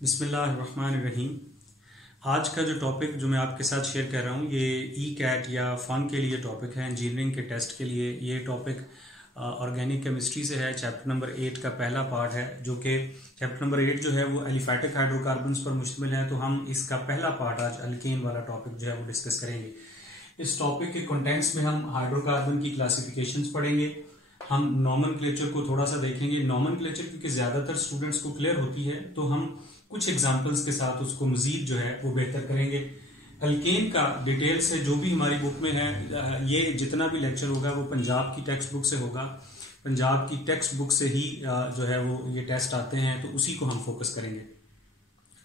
बिस्मिल्लाहिर्रहमानिर्रहीम। आज का जो टॉपिक जो मैं आपके साथ शेयर कर रहा हूँ ये ई कैट या फन के लिए टॉपिक है, इंजीनियरिंग के टेस्ट के लिए। ये टॉपिक ऑर्गेनिक केमिस्ट्री से है। चैप्टर नंबर 8 का पहला पार्ट है, जो कि चैप्टर नंबर 8 जो है वो एलिफैटिक हाइड्रोकार्बन्स पर मुश्तमिल है। तो हम इसका पहला पार्ट आज अल्केन वाला टॉपिक जो है वो डिस्कस करेंगे। इस टॉपिक के कंटेंट्स में हम हाइड्रोकार्बन की क्लासिफिकेशंस पढ़ेंगे, हम नॉमेनक्लेचर को थोड़ा सा देखेंगे। नॉमेनक्लेचर क्योंकि ज़्यादातर स्टूडेंट्स को क्लियर होती है तो हम कुछ एग्जाम्पल्स के साथ उसको मजीद जो है वो बेहतर करेंगे। अल्केन का डिटेल से जो भी हमारी बुक में है, ये जितना भी लेक्चर होगा वो पंजाब की टेक्स्ट बुक से होगा। पंजाब की टेक्स्ट बुक से ही जो है वो ये टेस्ट आते हैं, तो उसी को हम फोकस करेंगे।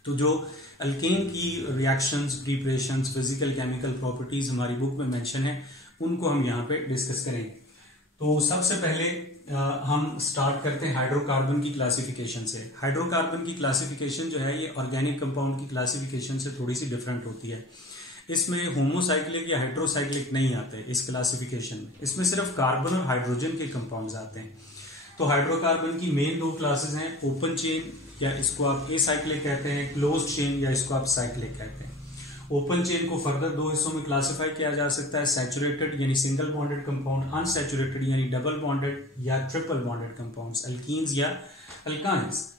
तो जो अल्केन की reactions, preparations, physical chemical properties हमारी बुक में मेंशन है, उनको हम यहाँ पे डिस्कस करेंगे। तो सबसे पहले हम स्टार्ट करते हैं हाइड्रोकार्बन की क्लासिफिकेशन से। हाइड्रोकार्बन की क्लासिफिकेशन जो है ये ऑर्गेनिक कंपाउंड की क्लासिफिकेशन से थोड़ी सी डिफरेंट होती है। इसमें होमोसाइक्लिक या हेट्रोसाइक्लिक नहीं आते इस क्लासिफिकेशन में। इसमें सिर्फ कार्बन और हाइड्रोजन के कंपाउंड्स आते हैं। तो हाइड्रोकार्बन की मेन दो क्लासेस हैं, ओपन चेन या इसको आप एसाइक्लिक कहते हैं, क्लोज्ड चेन या इसको आप साइक्लिक कहते हैं। ओपन चेन को फर्दर दो हिस्सों में क्लासिफाई किया जा सकता है, सैचुरेटेड यानी सिंगल बॉन्डेड कंपाउंड, अनसैचुरेटेड यानी डबल बॉन्डेड या ट्रिपल बॉन्डेड कंपाउंड्स, अल्कीन्स या अल्कान्स।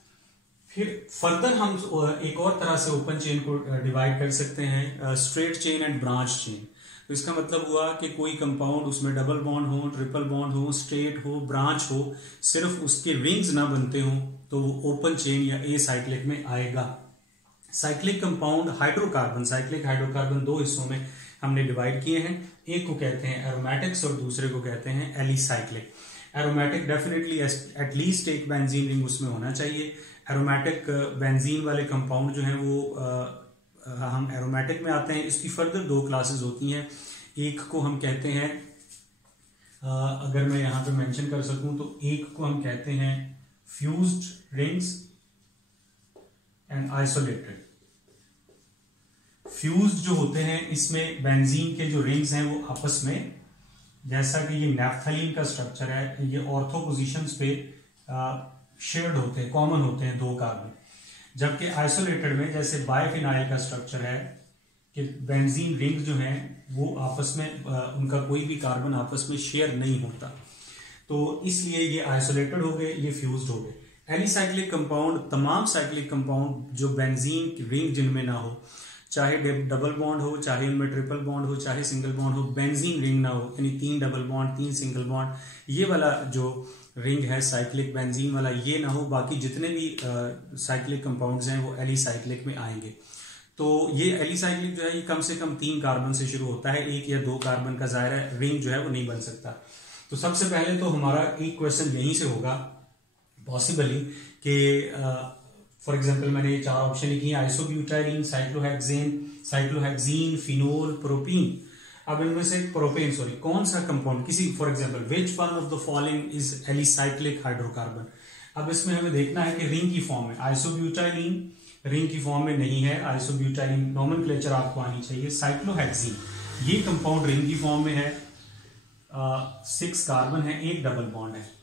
फिर फर्दर हम एक और तरह से ओपन चेन को डिवाइड कर सकते हैं, straight chain and branch chain. तो इसका मतलब हुआ कि कोई कंपाउंड उसमें डबल बॉन्ड हो, ट्रिपल बॉन्ड हो, स्ट्रेट हो, ब्रांच हो, सिर्फ उसके रिंग्स ना बनते हो तो वो ओपन चेन या एसाइक्लिक में आएगा। Cyclic compound hydrocarbon, cyclic hydrocarbon दो हिस्सों में हमने डिवाइड किए हैं। एक को कहते हैं एरोमेटिक्स और दूसरे को कहते हैं एलिसाइक्लिक। एरोमेटिक डेफिनेटली एटलीस्ट एक बेंजीन रिंग उसमें होना चाहिए। एरोमेटिक बेंजीन वाले कंपाउंड जो हैं वो हम एरोमेटिक में आते हैं। इसकी फर्दर दो क्लासेस होती हैं। एक को हम कहते हैं, अगर मैं यहाँ पे मेंशन कर सकूं तो एक को हम कहते हैं fused rings and isolated. Fused जो होते हैं इसमें बेंजीन के जो रिंग्स हैं वो आपस में, जैसा कि ये नैफ्थलीन का स्ट्रक्चर है, ये ऑर्थो पोजीशंस पे शेयर्ड होते हैं, कॉमन होते हैं दो कार्बन। जबकि आइसोलेटेड में जैसे बायफिनाइल का स्ट्रक्चर है कि बेंजीन रिंग जो हैं वो आपस में उनका कोई भी कार्बन आपस में शेयर नहीं होता, तो इसलिए ये आइसोलेटेड हो गए, ये फ्यूज्ड हो गए। एलिसाइक्लिक कंपाउंड तमाम साइक्लिक कंपाउंड जो बेंजीन रिंग जिनमें ना हो, चाहे डबल बॉन्ड हो, चाहे उनमें ट्रिपल बॉन्ड हो, चाहे सिंगल बॉन्ड हो, बेंजीन रिंग ना हो, यानी 3 डबल बॉन्ड 3 सिंगल बॉन्ड, ये वाला जो रिंग है साइक्लिक बेंजीन वाला ये ना हो, बाकी जितने भी साइक्लिक कंपाउंड्स हैं वो एलिसाइक्लिक में आएंगे। तो ये एलिसाइक्लिक जो है ये कम से कम 3 कार्बन से शुरू होता है, 1 या 2 कार्बन का ज़ाहिर है रिंग जो है वो नहीं बन सकता। तो सबसे पहले तो हमारा एक क्वेश्चन यहीं से होगा पॉसिबली कि फॉर एग्जांपल मैंने ये 4 ऑप्शन लिखी हैं, आइसोब्यूटाइलीन, साइक्लोहेक्सीन, फिनोल, प्रोपीन। अब इनमें से प्रोपेन कौन सा कंपाउंड, किसी for example which one of the following is alicyclic hydrocarbon. अब इसमें हमें देखना है कि रिंग की फॉर्म में आइसोब्यूटाइलीन रिंग की फॉर्म में नहीं है, आइसोब्यूटाइलीन नॉमेनक्लेचर आपको आनी चाहिए। साइक्लोहेक्सीन ये कंपाउंड रिंग की फॉर्म में है, 6 कार्बन है, 1 डबल बॉन्ड है।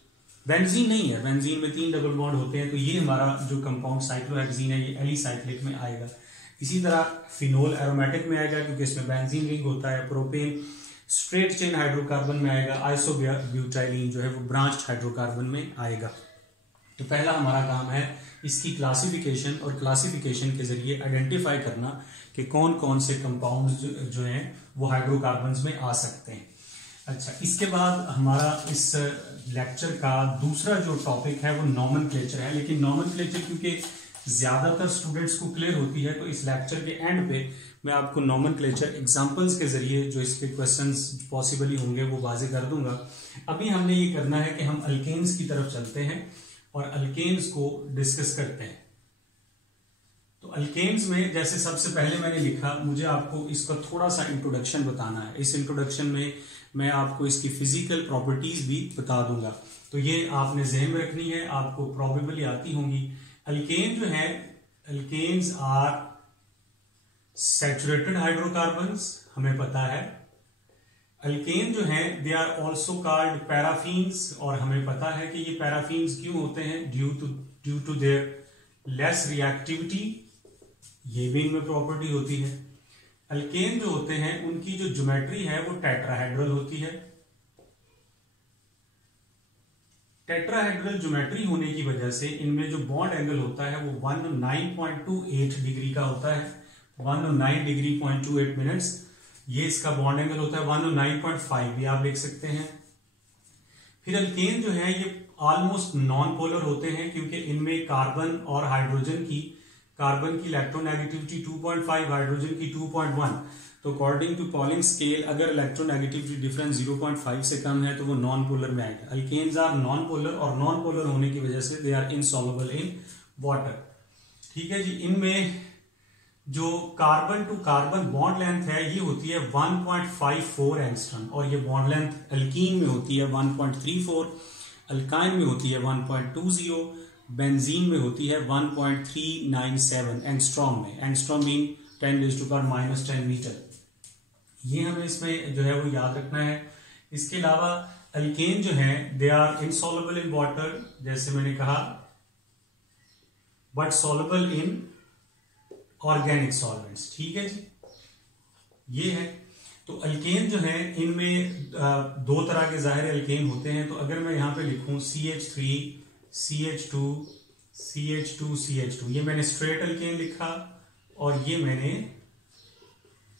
बेंजीन नहीं है, बेंजीन में 3 डबल बॉन्ड होते हैं, तो ये हमारा जो कंपाउंड साइक्लोहेक्सीन है ये एलिसाइक्लिक में आएगा। इसी तरह फिनोल एरोमेटिक में आएगा क्योंकि इसमें बेंजीन रिंग होता है। प्रोपेन स्ट्रेट चेन हाइड्रोकार्बन में आएगा। आइसोब्यूटाइलीन जो है वो ब्रांच्ड हाइड्रोकार्बन में आएगा। तो पहला हमारा काम है इसकी क्लासिफिकेशन, और क्लासिफिकेशन के जरिए आइडेंटिफाई करना कि कौन कौन से कंपाउंड्स जो हैं वो हाइड्रोकार्बन्स में आ सकते हैं। अच्छा, इसके बाद हमारा इस लेक्चर का दूसरा जो टॉपिक है वो नॉमेनक्लेचर है। लेकिन नॉमेनक्लेचर क्योंकि ज्यादातर स्टूडेंट्स को क्लियर होती है तो इस लेक्चर के एंड पे मैं आपको नॉमेनक्लेचर एग्जांपल्स के जरिए जो इसके क्वेश्चंस पॉसिबली होंगे वो वाजे कर दूंगा। अभी हमने ये करना है कि हम अल्केन्स की तरफ चलते हैं और अल्केन्स को डिस्कस करते हैं। तो अल्केन्स में जैसे सबसे पहले मैंने लिखा, मुझे आपको इसका थोड़ा सा इंट्रोडक्शन बताना है। इस इंट्रोडक्शन में मैं आपको इसकी फिजिकल प्रॉपर्टीज भी बता दूंगा, तो ये आपने ज़हन में रखनी है, आपको प्रॉबेबली आती होंगी। अल्केन जो है, अल्केन्स आर सैचुरेटेड हाइड्रोकार्बन्स, हमें पता है। अल्केन जो है दे आर ऑल्सो कॉल्ड पैराफीन्स, और हमें पता है कि ये पैराफीन्स क्यों होते हैं, due to their less reactivity ये भी इनमें प्रॉपर्टी होती है। अल्केन जो होते हैं उनकी जो ज्योमेट्री है वो टेट्राहेड्रल होती है। टेट्राहेड्रल ज्योमेट्री होने की वजह से इनमें जो बॉन्ड एंगल होता है वो 109.28 डिग्री का होता है, 109 डिग्री 0.28 मिनट्स। ये इसका बॉन्ड एंगल होता है। 109.5 भी आप लिख सकते हैं। फिर अल्केन जो है ये ऑलमोस्ट नॉन पोलर होते हैं क्योंकि इनमें कार्बन और हाइड्रोजन की, कार्बन की इलेक्ट्रोनेगेटिविटी 2.5, हाइड्रोजन की 2.1। तो अकॉर्डिंग टू पॉलिंग स्केल अगर इलेक्ट्रोनेगेटिविटी डिफरेंस 0.5 से कम है तो वो नॉन पोलर में आएगा। अल्केन्स आर नॉन पोलर और नॉन पोलर होने की वजह से they are insoluble in water. ठीक है जी। इनमें जो carbon to carbon bond length है ये होती है 1.54 एंगस्ट्रॉम और ये बॉन्ड लेंथ अल्कीन में होती है 1.34, अल्काइन में होती है 1.20, बेंजीन में होती है 1.397 एंगस्ट्रॉम में। Angstrom mean 10⁻⁻10 metre. ये हमें इसमें जो है वो याद रखना है। इसके अलावा अल्केन जो है they are insoluble in water, जैसे मैंने कहा, but soluble in organic solvents. ठीक है जी, ये है। तो अल्केन जो है इनमें दो तरह के जाहिर अल्केन होते हैं। तो अगर मैं यहां पे लिखूं CH3 CH2 CH2 CH2, ये मैंने स्ट्रेट अल्केन लिखा और ये मैंने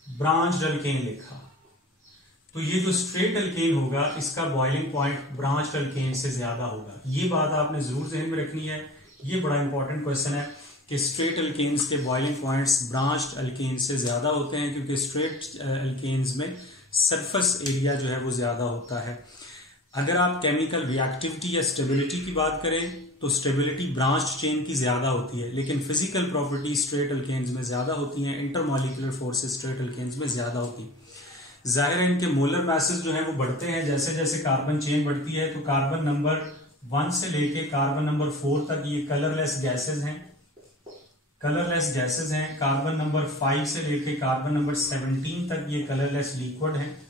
ब्रांच्ड अल्केन लिखा। तो ये जो स्ट्रेट अल्केन होगा इसका बॉइलिंग पॉइंट ब्रांच्ड अल्केन से ज्यादा होगा। ये बात आपने जरूर ध्यान में रखनी है। ये बड़ा इंपॉर्टेंट क्वेश्चन है कि स्ट्रेट अल्केन्स के बॉइलिंग पॉइंट्स ब्रांच्ड अल्केन से ज्यादा होते हैं क्योंकि स्ट्रेट अल्केन्स में सरफेस एरिया जो है वो ज्यादा होता है। अगर आप केमिकल रिएक्टिविटी या स्टेबिलिटी की बात करें तो स्टेबिलिटी ब्रांच्ड चेन की ज्यादा होती है, लेकिन फिजिकल प्रॉपर्टी स्ट्रेट अल्केन्स में ज्यादा होती हैं। इंटरमॉलिक्यूलर फोर्सेस स्ट्रेट अल्केन्स में ज्यादा होती हैं। जाहिर है इनके मोलर मैसेज जो है वो बढ़ते हैं जैसे जैसे कार्बन चेन बढ़ती है। तो कार्बन नंबर 1 से लेके कार्बन नंबर 4 तक ये कलरलेस गैसेज हैं, कलरलेस गैसेज हैं। कार्बन नंबर 5 से लेके कार्बन नंबर 17 तक ये कलरलेस लिक्विड हैं।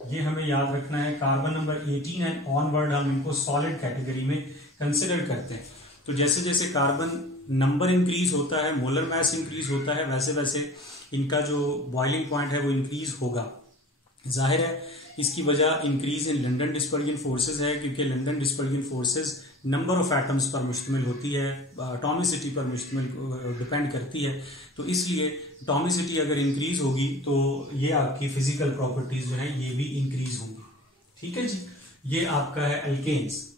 ये हमें याद रखना है। कार्बन नंबर 18 एंड ऑनवर्ड हम इनको सॉलिड कैटेगरी में कंसिडर करते हैं। तो जैसे जैसे कार्बन नंबर इंक्रीज होता है, मोलर मास इंक्रीज होता है, वैसे वैसे इनका जो बॉइलिंग पॉइंट है वो इंक्रीज होगा। जाहिर है इसकी वजह increase in London dispersion forces है क्योंकि London dispersion forces number of atoms पर मुश्तमिल होती है, एटॉमिसिटी पर मुश्तमिल डिपेंड करती है। तो इसलिए एटॉमिसिटी अगर इंक्रीज होगी तो ये आपकी फिजिकल प्रॉपर्टीज जो है ये भी इंक्रीज होंगी। ठीक है जी, ये आपका है अल्केन्स।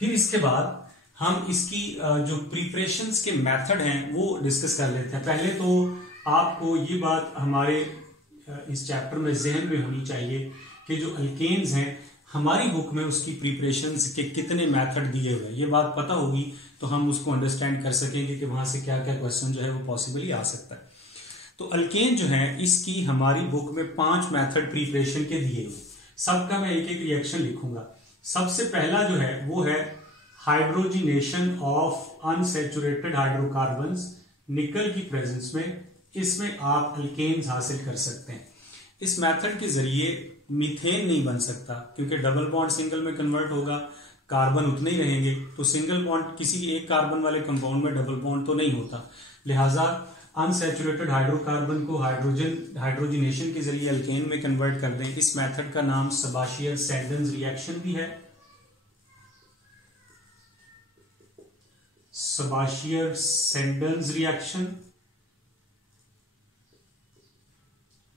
फिर इसके बाद हम इसकी जो प्रिपरेशंस के मेथड हैं वो डिस्कस कर लेते हैं। पहले तो आपको ये बात हमारे इस चैप्टर में जहन में होनी चाहिए कि जो अल्केन्स हैं हमारी बुक में उसकी प्रिपरेशंस के कितने मेथड दिए हुए हैं। ये बात पता होगी तो हम उसको अंडरस्टैंड कर सकेंगे कि वहां से क्या क्या क्वेश्चन जो है वो पॉसिबली आ सकता है। तो अल्केन जो है इसकी हमारी बुक में 5 मेथड प्रिपरेशन के दिए हुए। सबका मैं एक एक रिएक्शन लिखूंगा। सबसे पहला जो है वो है हाइड्रोजिनेशन ऑफ अनसैचुरेटेड हाइड्रोकार्बन्स निकल की प्रेजेंस में। इसमें आप अल्केन्स हासिल कर सकते हैं। इस मेथड के जरिए मीथेन नहीं बन सकता क्योंकि डबल बॉन्ड सिंगल में कन्वर्ट होगा, कार्बन उतने ही रहेंगे। तो सिंगल बॉन्ड किसी एक कार्बन वाले कंपाउंड में डबल बॉन्ड तो नहीं होता, लिहाजा अनसैचुरेटेड हाइड्रोकार्बन को हाइड्रोजिनेशन के जरिए अल्केन में कन्वर्ट कर दें। इस मेथड का नाम सेबास्टियर-सैंडन्स रिएक्शन भी है। सेबास्टियर-सैंडन्स रिएक्शन।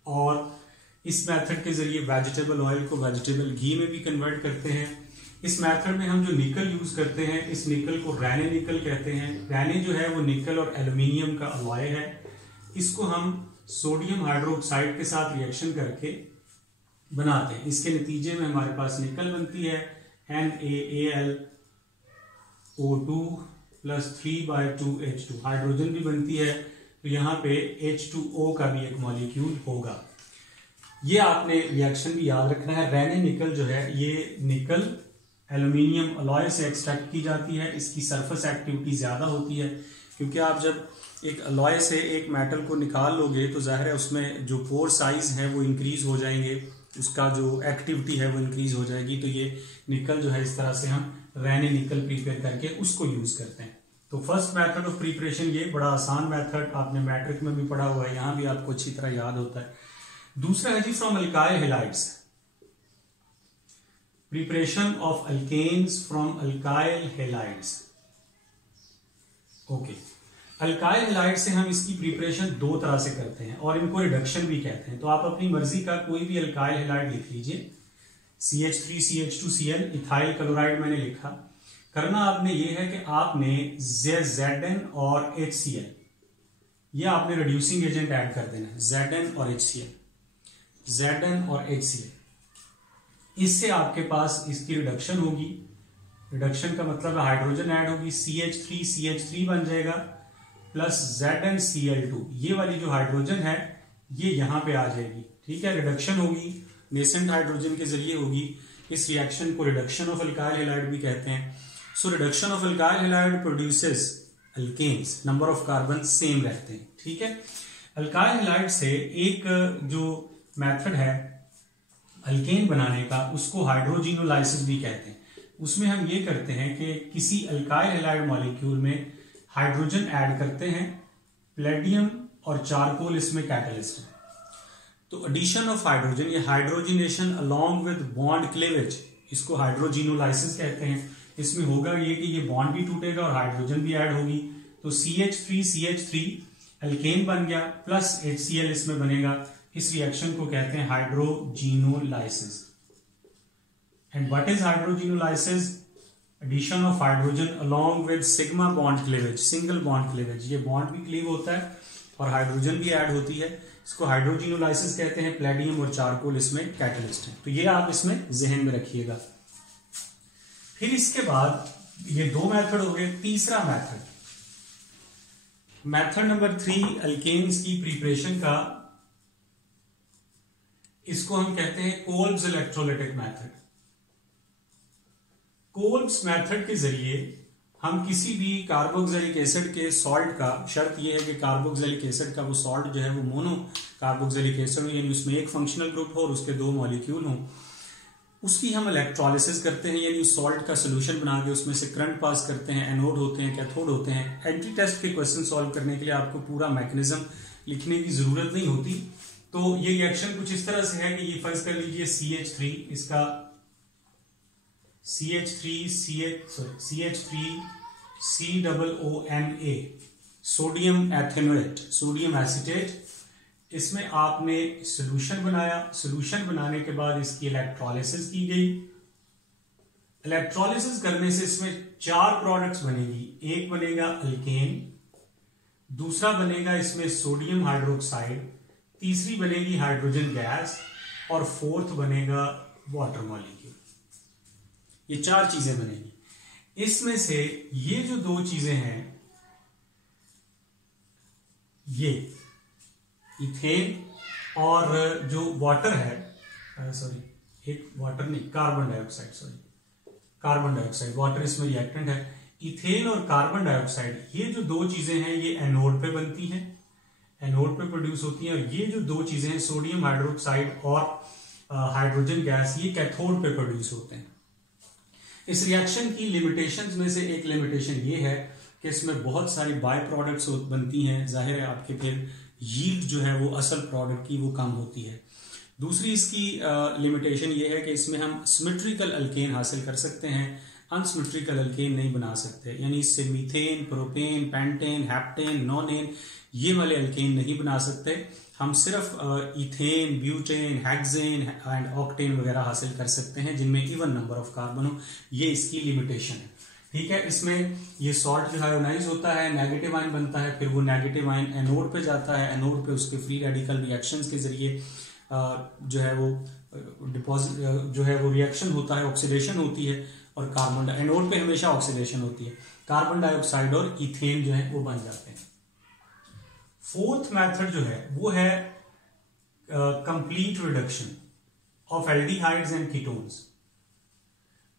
और इस मेथड के जरिए वेजिटेबल ऑयल को वेजिटेबल घी में भी कन्वर्ट करते हैं। इस मेथड में हम जो निकल यूज करते हैं इस निकल को रैने निकल कहते हैं। रैने जो है वो निकल और एल्यूमिनियम का अलॉय है। इसको हम सोडियम हाइड्रोक्साइड के साथ रिएक्शन करके बनाते हैं। इसके नतीजे में हमारे पास निकल बनती है NaAlO2 + 3/2H2। हाइड्रोजन भी बनती है तो यहाँ पे H2O का भी एक मॉलिक्यूल होगा। ये आपने रिएक्शन भी याद रखना है। रैने निकल जो है ये निकल एल्यूमिनियम अलॉय से एक्सट्रैक्ट की जाती है। इसकी सरफेस एक्टिविटी ज्यादा होती है क्योंकि आप जब एक अलॉय से एक मेटल को निकाल लोगे तो जाहिर है उसमें जो पोर साइज है वो इंक्रीज हो जाएंगे, उसका जो एक्टिविटी है वो इंक्रीज हो जाएगी। तो ये निकल जो है इस तरह से हम रैने निकल प्रिपेयर करके उसको यूज करते हैं। तो फर्स्ट मेथड ऑफ प्रिपरेशन ये बड़ा आसान मेथड, आपने मैट्रिक में भी पढ़ा हुआ है, यहां भी आपको अच्छी तरह याद होता है। दूसरा है जी from alkyl halides, preparation of alkanes from alkyl halides. Okay, alkyl halide से हम इसकी प्रिपरेशन दो तरह से करते हैं और इनको रिडक्शन भी कहते हैं। तो आप अपनी मर्जी का कोई भी अल्काइल हैलाइड लिख लीजिए, CH3CH2Cl, इथाइल क्लोराइड मैंने लिखा। करना आपने ये है कि आपने Zn और HCl, ये आपने रिड्यूसिंग एजेंट ऐड कर देना है, Zn और HCl। इससे आपके पास इसकी रिडक्शन होगी। रिडक्शन का मतलब है हाइड्रोजन ऐड होगी, CH3CH3 बन जाएगा प्लस ZnCl2। ये वाली जो हाइड्रोजन है ये यहां पे आ जाएगी, ठीक है। रिडक्शन होगी, नेसेंट हाइड्रोजन के जरिए होगी। इस रिएक्शन को रिडक्शन ऑफ अल्काइल हैलाइड भी कहते हैं। So reduction of alkyl halide produces alkanes, number of carbon same रहते हैं, ठीक है। अल्काइल हैलाइड से एक जो मेथड है अल्केन बनाने का, उसको हाइड्रोजिनोलाइसिस भी कहते हैं। उसमें हम ये करते हैं कि किसी अल्काइल हैलाइड मॉलिक्यूल में हाइड्रोजन ऐड करते हैं, प्लेडियम और चारकोल इसमें कैटलिस्ट है। तो एडिशन ऑफ हाइड्रोजन, ये hydrogenation along with bond cleavage, इसको हाइड्रोजिनोलाइसिस कहते हैं। इसमें होगा ये कि ये बॉन्ड भी टूटेगा और हाइड्रोजन भी ऐड होगी, तो CH3CH3 अल्केन बन गया प्लस HCl इसमें बनेगा। इस रिएक्शन को कहते हैं hydrogenolysis. And what is hydrogenolysis? Addition of hydrogen along with sigma bond cleavage, single bond cleavage, ये बॉन्ड भी क्लीव होता है और हाइड्रोजन भी ऐड होती है, इसको हाइड्रोजिनोलाइसिस कहते हैं। प्लेडियम और चारकोल इसमें कैटलिस्ट है। तो ये आप इसमें जहन में रखिएगा। फिर इसके बाद ये दो मेथड हो गए। तीसरा मेथड नंबर 3 अल्केन्स की प्रिपरेशन का, इसको हम कहते हैं Kolbe's electrolytic method. Kolbe's method के जरिए हम किसी भी कार्बोक्सिलिक एसिड के सॉल्ट का, शर्त यह है कि कार्बोक्सिलिक एसिड का वो सॉल्ट जो है वो मोनो कार्बोक्सिलिक एसिड हो, यानी उसमें एक फंक्शनल ग्रुप हो और उसके दो मॉलिक्यूल हो, उसकी हम इलेक्ट्रोलिसिस करते हैं, यानी उस सॉल्ट का सोल्यूशन बना के उसमें से करंट पास करते हैं। एनोड होते हैं, कैथोड होते हैं। एंटी टेस्ट के क्वेश्चन सॉल्व करने के लिए आपको पूरा मैकेनिज्म लिखने की जरूरत नहीं होती। तो ये रिएक्शन कुछ इस तरह से है कि ये फर्ज कर लीजिए CH3, इसका CH3COONA, sodium ethanoate, sodium acetate. इसमें आपने सॉल्यूशन बनाया, सॉल्यूशन बनाने के बाद इसकी इलेक्ट्रोलिसिस की गई। इलेक्ट्रोलिसिस करने से इसमें 4 प्रोडक्ट्स बनेगी। एक बनेगा अल्केन, दूसरा बनेगा इसमें सोडियम हाइड्रोक्साइड, तीसरी बनेगी हाइड्रोजन गैस और फोर्थ बनेगा वाटर मॉलिक्यूल। ये 4 चीजें बनेगी। इसमें से ये जो 2 चीजें हैं, ये इथेन और जो वाटर है, सॉरी एक वाटर नहीं, carbon dioxide, sorry carbon dioxide, water इसमें रिएक्टेंट है। इथेन और कार्बन डाइऑक्साइड, ये जो 2 चीजें हैं ये एनोड पे बनती हैं, एनोड पे प्रोड्यूस होती हैं। और ये जो 2 चीजें हैं सोडियम हाइड्रोक्साइड और हाइड्रोजन गैस, ये कैथोड पे प्रोड्यूस होते हैं। इस रिएक्शन की लिमिटेशंस में से एक लिमिटेशन ये है कि इसमें बहुत सारी बाय प्रोडक्ट्स बनती हैं। जाहिर है आपके फिर यील्ड जो है वो असल प्रोडक्ट की वो कम होती है। दूसरी इसकी लिमिटेशन ये है कि इसमें हम सिमेट्रिकल अल्केन हासिल कर सकते हैं, अनसिमेट्रिकल अल्केन नहीं बना सकते। यानी इससे methane, propane, pentane, heptane, nonane, ये वाले अल्केन नहीं बना सकते। हम सिर्फ ethane, butane, hexane and octane वगैरह हासिल कर सकते हैं जिनमें इवन नंबर ऑफ कार्बन हो। ये इसकी लिमिटेशन है, ठीक है। इसमें ये सॉल्ट जो है आयोनाइज होता है, नेगेटिव आयन बनता है, फिर वो नेगेटिव आयन एनोड पे जाता है, एनोड पे उसके फ्री रेडिकल रिएक्शंस के जरिए जो है वो डिपॉजिट जो है वो रिएक्शन होता है, ऑक्सीडेशन होती है और कार्बन एनोड पे हमेशा ऑक्सीडेशन होती है, कार्बन डाइऑक्साइड और इथेन जो है वो बन जाते हैं। फोर्थ मेथड जो है वो है complete reduction of aldehydes and ketones.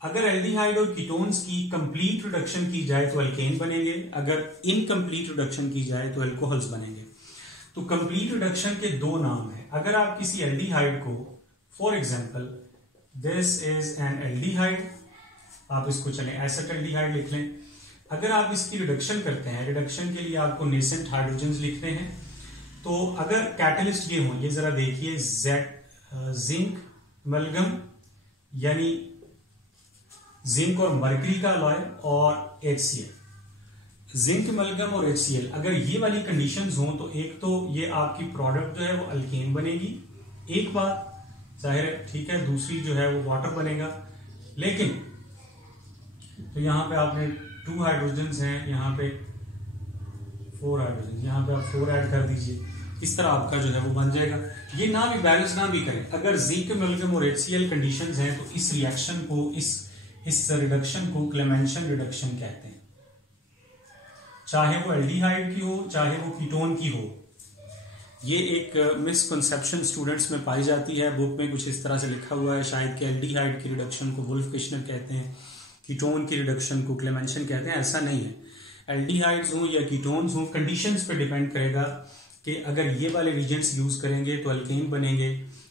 अगर एल्डिहाइड और कीटोन्स की कंप्लीट रिडक्शन की जाए तो अल्केन बनेंगे, अगर इनकम्प्लीट रिडक्शन की जाए तो अल्कोहल्स बनेंगे। तो कंप्लीट रिडक्शन के 2 नाम हैं। अगर आप किसी एल्डिहाइड को, for example this is an aldehyde, आप इसको चलें एसिड एल्डिहाइड लिख लें। अगर आप इसकी रिडक्शन करते हैं, रिडक्शन के लिए आपको नेसेंट हाइड्रोजन लिखने हैं। तो अगर कैटलिस्ट ये हो, ये जरा देखिए, जिंक अमलगम यानी जिंक और मरकरी का अलॉय और HCl, जिंक अमलगम और HCl, अगर ये वाली कंडीशंस हो तो एक तो ये आपकी प्रोडक्ट जो है वो अल्केन बनेगी, एक बात जाहिर है, ठीक है। दूसरी जो है वो वाटर बनेगा। लेकिन तो यहां पे आपने 2 हाइड्रोजन हैं, यहाँ पे 4 हाइड्रोजन, यहाँ पे आप 4 ऐड कर दीजिए, इस तरह आपका जो है वो बन जाएगा। ये ना भी बैलेंस ना भी करें, अगर जिंक अमलगम और HCl कंडीशंस हैं तो इस रिएक्शन को, इस रिडक्शन को क्लेमेंशन रिडक्शन कहते हैं। चाहे वो एल्डिहाइड की हो, चाहे वो कीटोन की हो। ये एक मिसकंसेप्शन स्टूडेंट्स में पाई जाती है। बुक में कुछ इस तरह से लिखा हुआ है शायद कि एल्डिहाइड की रिडक्शन को वुल्फ-किश्नर कहते हैं, कीटोन की रिडक्शन को क्लेमेंशन कहते हैं। ऐसा नहीं है। एल्डिहाइड्स हो या कीटोन्स हो, कंडीशंस पे डिपेंड करेगा कि अगर ये वाले रीजेंट्स यूज करेंगे तो अल्केन बनेंगे,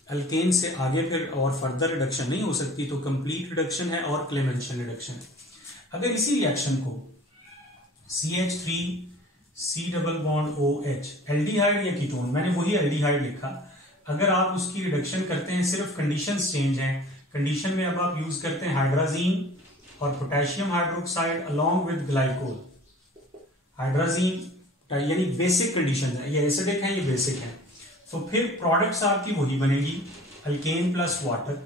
अल्केन से आगे फिर और फर्दर रिडक्शन नहीं हो सकती, तो कंप्लीट रिडक्शन है और क्लेमेंशन रिडक्शन है। अगर इसी रिएक्शन को CH3C double bond OH, aldehyde या कीटोन, मैंने वही एल्डिहाइड लिखा, अगर आप उसकी रिडक्शन करते हैं, सिर्फ कंडीशंस चेंज हैं। कंडीशन में अब आप यूज करते हैं हाइड्राजीन और potassium hydroxide along with glycol. Hydrazine यानी बेसिक कंडीशन है, ये एसिडिक है, ये बेसिक है, तो फिर प्रोडक्ट्स आपकी वही बनेगी, अल्केन प्लस वाटर।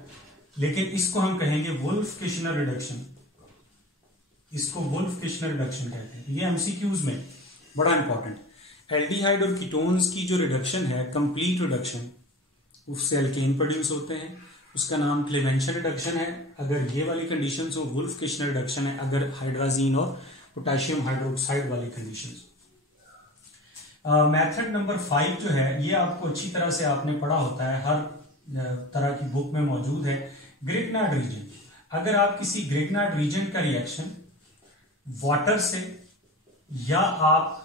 लेकिन इसको हम कहेंगे वुल्फ-किश्नर रिडक्शन, इसको वुल्फ-किश्नर रिडक्शन कहते हैं। ये एमसीक्यूज में बड़ा इंपॉर्टेंट। एल्डिहाइड और कीटोन्स की जो रिडक्शन है, कंप्लीट रिडक्शन, उससे अल्केन प्रोड्यूस होते हैं, उसका नाम क्लेमेंशन रिडक्शन है। अगर ये वाली कंडीशन हो, वुल्फ-किश्नर रिडक्शन है। अगर हाइड्राजीन और पोटेशियम हाइड्रोक्साइड वाली कंडीशन। मेथड नंबर 5 जो है, ये आपको अच्छी तरह से आपने पढ़ा होता है, हर तरह की बुक में मौजूद है। ग्रिग्नार्ड रीजन, अगर आप किसी ग्रिग्नार्ड रीजन का रिएक्शन वाटर से या आप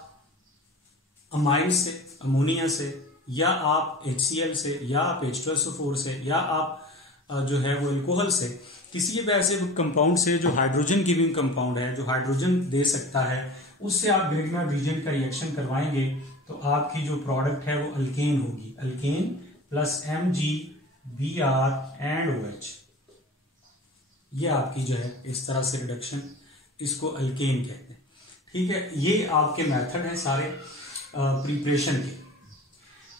अमाइन से, अमोनिया से, या आप HCl से, या आप H2SO4 से, या आप जो है वो अल्कोहल से, किसी भी ऐसे कंपाउंड से जो हाइड्रोजन गिविंग कंपाउंड है, जो हाइड्रोजन दे सकता है, उससे आप ग्रिग्नार्ड रीजन का रिएक्शन करवाएंगे तो आपकी जो प्रोडक्ट है वो अल्केन होगी, alkane plus MgBr and OH। ये आपकी जो है इस तरह से रिडक्शन, इसको अल्केन कहते हैं। ठीक है, ये आपके मेथड हैं सारे प्रिपरेशन के।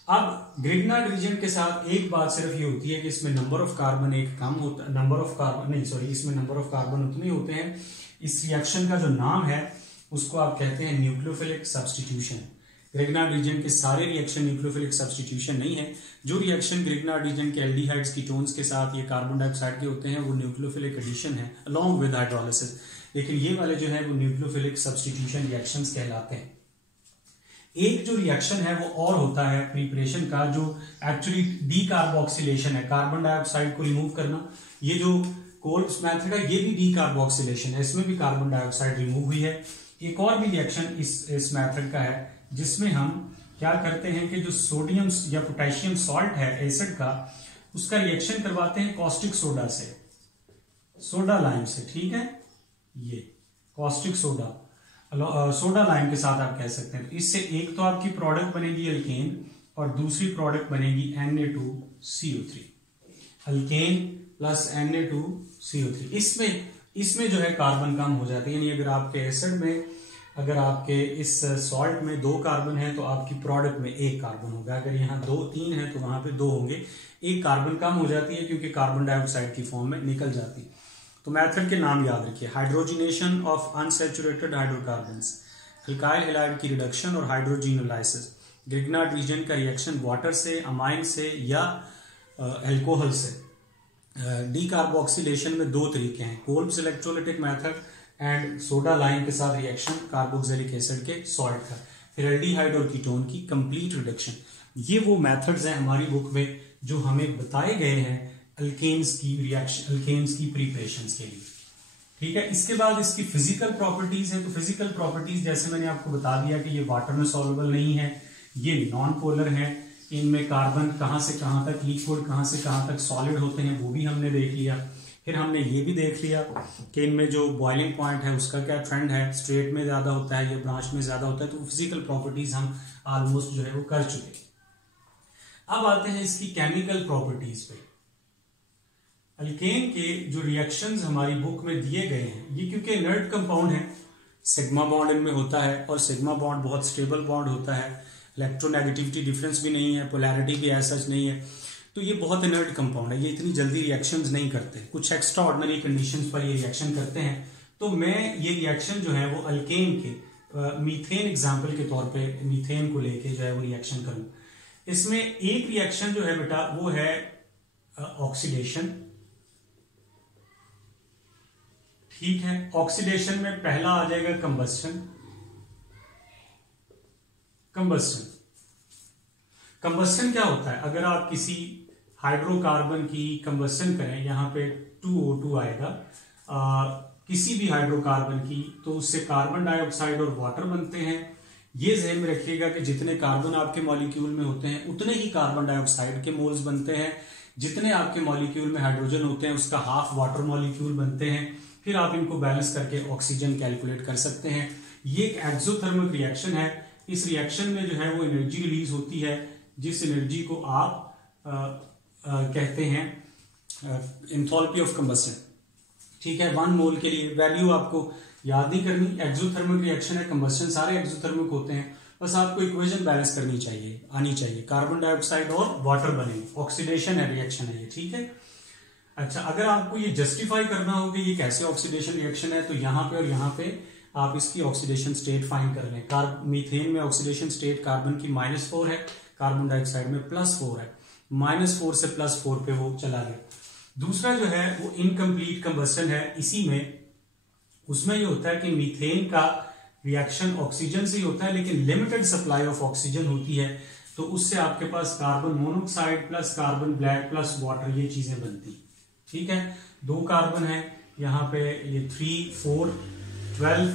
अब ग्रिग्नार्ड रीजन के साथ एक बात सिर्फ ये होती है कि इसमें नंबर ऑफ कार्बन एक कम होता, इसमें नंबर ऑफ कार्बन उतने होते हैं। इस रिएक्शन का जो नाम है उसको आप कहते हैं न्यूक्लियोफिलिक सब्स्टिट्यूशन। ग्रिग्नार्ड रीजन के सारे रिएक्शन न्यूक्लियोफिलिक सब्स्टिट्यूशन नहीं है। जो रिएक्शन ग्रिग्नार्ड रीजन के एल्डिहाइड्स कीटोन्स के साथ ये कार्बन डाइऑक्साइड के होते हैं वो न्यूक्लियोफिलिक एडिशन है अलोंग विद हाइड्रोलिसिस। लेकिन ये वाले जो है वो न्यूक्लियोफिलिक सब्स्टिट्यूशन रिएक्शंस कहलाते हैं। एक जो रिएक्शन है वो और होता है प्रिपरेशन का, जो एक्चुअली डीकार्बोक्सिलेशन है, कार्बन डाइऑक्साइड को रिमूव करना। ये जो कोल्ब्स मेथड है ये भी डीकार्बोक्सिलेशन है, इसमें भी कार्बन डाइऑक्साइड रिमूव हुई है। एक और भी रिएक्शन इस मेथड का है जिसमें हम क्या करते हैं कि जो सोडियम या पोटेशियम सॉल्ट है एसिड का, उसका रिएक्शन करवाते हैं कॉस्टिक सोडा से, सोडा लाइम से। ठीक है, ये कॉस्टिक सोडा, सोडा लाइम के साथ आप कह सकते हैं। तो इससे एक तो आपकी प्रोडक्ट बनेगी अल्केन और दूसरी प्रोडक्ट बनेगी Na2CO3, अल्केन प्लस Na2CO3। इसमें जो है कार्बन कम हो जाते हैं, यानी अगर आपके एसिड में, अगर आपके इस सॉल्ट में 2 कार्बन है तो आपकी प्रोडक्ट में 1 कार्बन होगा। अगर यहाँ 2-3 है तो वहां पे 2 होंगे, 1 कार्बन कम हो जाती है क्योंकि कार्बन डाइऑक्साइड की फॉर्म में निकल जाती है। तो मेथड के नाम याद रखिए, hydrogenation of unsaturated hydrocarbons, alkyl halide की रिडक्शन और हाइड्रोजिनोलाइसिस। ग्रिग्नार्ड रीजन का रिएक्शन वाटर से, अमाइन से या अल्कोहल से। डीकार्बोक्सिलेशन में 2 तरीके हैं, Kolbe's electrolytic method and soda lime के साथ रिएक्शन कार्बोक्सिलिक एसिड के सॉल्ट का, फिर एल्डिहाइड और कीटोन की कंप्लीट रिडक्शन। ये वो मेथड्स हैं हमारी बुक में जो हमें बताए गए हैं अल्केन्स की रिएक्शन, अल्केन्स की प्रिपरेशंस के लिए। ठीक है, इसके बाद इसकी फिजिकल प्रॉपर्टीज हैं। तो फिजिकल प्रॉपर्टीज जैसे मैंने आपको बता दिया कि ये वाटर में सॉल्युबल नहीं है, ये नॉन पोलर है, इनमें कार्बन कहां से कहां तक लिक्विड, कहां से कहां तक सॉलिड होते हैं वो भी हमने देख लिया। फिर हमने ये भी देख लिया कि इनमें जो बॉइलिंग पॉइंट है उसका क्या ट्रेंड है, स्ट्रेट में ज़्यादा होता है या ब्रांच में ज़्यादा होता है। तो फिजिकल प्रॉपर्टीज़ हम ऑलमोस्ट जो है वो कर चुके। अब आते हैं इसकी केमिकल प्रॉपर्टीज़ पे। अल्केन के जो रिएक्शंस हमारी बुक में दिए गए हैं, ये क्योंकि इनर्ट कंपाउंड है, सिग्मा बॉन्ड इनमें होता है और सिग्मा बॉन्ड बहुत स्टेबल बॉन्ड होता है, इलेक्ट्रोनेगेटिविटी डिफरेंस भी नहीं है, पोलैरिटी भी ऐसा नहीं है, तो ये बहुत इनर्ट कंपाउंड है, ये इतनी जल्दी रिएक्शंस नहीं करते, कुछ एक्स्ट्रा ऑर्डिनरी कंडीशंस पर ये रिएक्शन करते हैं। तो मैं ये रिएक्शन जो है वो अल्केन के मीथेन एग्जाम्पल के तौर पे मीथेन को लेके जो है वो रिएक्शन करूं। इसमें एक रिएक्शन जो है बेटा वो है ऑक्सीडेशन, ठीक है। ऑक्सीडेशन में पहला आ जाएगा कंबस्टन। कंबस्टन क्या होता है, अगर आप किसी हाइड्रोकार्बन की कंबस्टन करें, यहां पे 2O2 आएगा किसी भी हाइड्रोकार्बन की, तो उससे कार्बन डाइऑक्साइड और वाटर बनते हैं। ये ध्यान में रखिएगा कि जितने कार्बन आपके मॉलिक्यूल में होते हैं उतने ही कार्बन डाइऑक्साइड के मोल्स बनते हैं, जितने आपके मॉलिक्यूल में हाइड्रोजन होते हैं उसका हाफ वाटर मॉलिक्यूल बनते हैं। फिर आप इनको बैलेंस करके ऑक्सीजन कैलकुलेट कर सकते हैं। ये एक एक्सोथर्मिक रिएक्शन है। इस रिएक्शन में जो है वो एनर्जी रिलीज होती है, जिस एनर्जी को आप कहते हैं एंथैल्पी ऑफ कंबस्टन, ठीक है। 1 मोल के लिए वैल्यू आपको याद नहीं करनी, एक्सोथर्मिक रिएक्शन है, कंबस्टन सारे एक्सोथर्मिक होते हैं, बस आपको इक्वेशन बैलेंस करनी चाहिए, आनी चाहिए, कार्बन डाइऑक्साइड और वाटर बनेंगे, ऑक्सीडेशन है रिएक्शन है ये, ठीक है। अच्छा, अगर आपको ये जस्टिफाई करना हो कि ये कैसे ऑक्सीडेशन रिएक्शन है, तो यहाँ पे और यहाँ पे आप इसकी ऑक्सीडेशन स्टेट फाइंड कर लें। मीथेन में ऑक्सीडेशन स्टेट कार्बन की -4 है, कार्बन डाइऑक्साइड में +4 है, -4 से +4 पे वो चला गया। दूसरा जो है वो इनकम्प्लीट कंबस्टन है। इसी में उसमें ये होता है कि मीथेन का रिएक्शन ऑक्सीजन से ही होता है, लेकिन लिमिटेड सप्लाई ऑफ ऑक्सीजन होती है, तो उससे आपके पास carbon monoxide plus carbon black plus water ये चीजें बनती, ठीक है। 2 कार्बन है यहाँ पे, ये 3 4 12